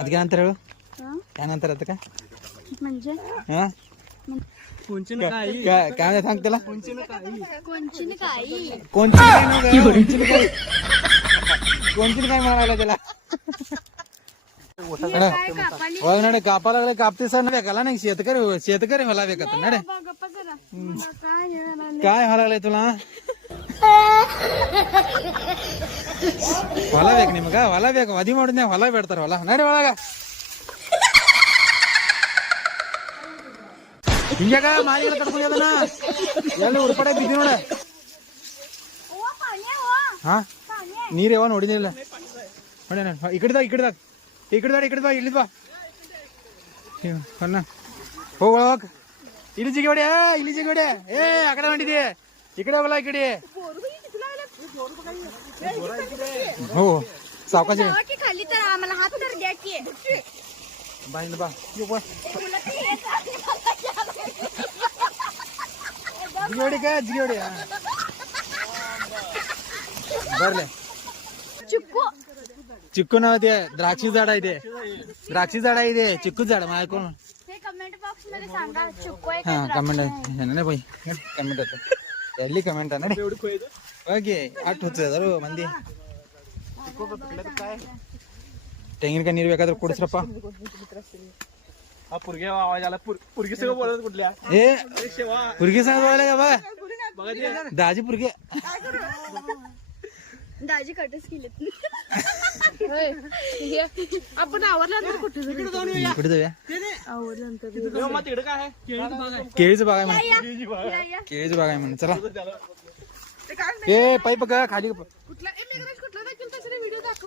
ಅದಕ್ಕೆ ಏನಂತಾರ ಹೇಳು ಏನಂತಾರ ಅದಕ್ಕೆ म्हणजे ಹಾ काय सांगतला कोणचिनकाई कोणची काय म्हणायला त्याला नडे कापा लागले कापते सर बेकाला नाही शेतकरी होला बेकत नडे काय व्हायला लागलंय तुला ಹೊಲ ಬೇಕು ನಿಮಗ ಹೊಲ ಬೇಕು ಮದಿ ಮಾಡಿದ್ನೆ ಹೊಲ ಬೇಡ್ತಾರ ಹೊಲ ನಡಿ ಒಳಗ ಹಿಂಗ್ಯಾಗ ಮಾಲಿಗಳ ಕಟ್ಕೊಂಡ್ ಅದನ್ನ ಎಲ್ಲಿ ಉರ್ಪಡೆ ಬಿದ್ದಿ ನೋಡ ಹಾ ನೀರ್ ಯಾವ ನೋಡಿನಿಲ್ಲ ನೋಡಿ ಇಕಡ್ದಾಗ ಇಲ್ಲಿದ್ ಬಾ ಅಣ್ಣ ಹೋಗ್ ಇಲ್ಲಿ ಜಿಗಿ ಹೊಡ್ಯಾ ಏ ಆ ಕಡೆ ಮಾಡಿದೆ ಈ ಕಡೆ ಬಲ ಈ ಕಡೆ हो सावकाश खाली तर आम्हाला हात तर द्या की बाईन बा जिगेवडी काय जिगेवडी बरले चिक्कू नाव ते द्राक्षी झाड आहे ते चिक्कू झाड माझ्या कोण हे कमेंट बॉक्स मध्ये सांगा चिक्कू आहे हा कमेंट आहे ना बाई कमेंट होतं ಎಲ್ಲಿ ಕಮೆಂಟ್ ಅಣ್ಣ ಓಕೆ ಅಟ್ ಹೋಗ್ತದ ಮಂದಿ ತೆಂಗಿನಕಾಯಿ ನೀರು ಬೇಕಾದ್ರೆ ಕುಡಿಸ್ರಪ್ಪ पुरगी संग बोलत कुठल्या ए पुरगी संग बोलायला का बघा दाजी पुरगे दाजी कटच केलेत आपण आवरल्यानंतर कुठे इकडे जाऊया तिकडे काय आहे केळीचं बाग आहे म्हणे केळीचं बाग आहे म्हणे चला ए पाईप का खाली कुठला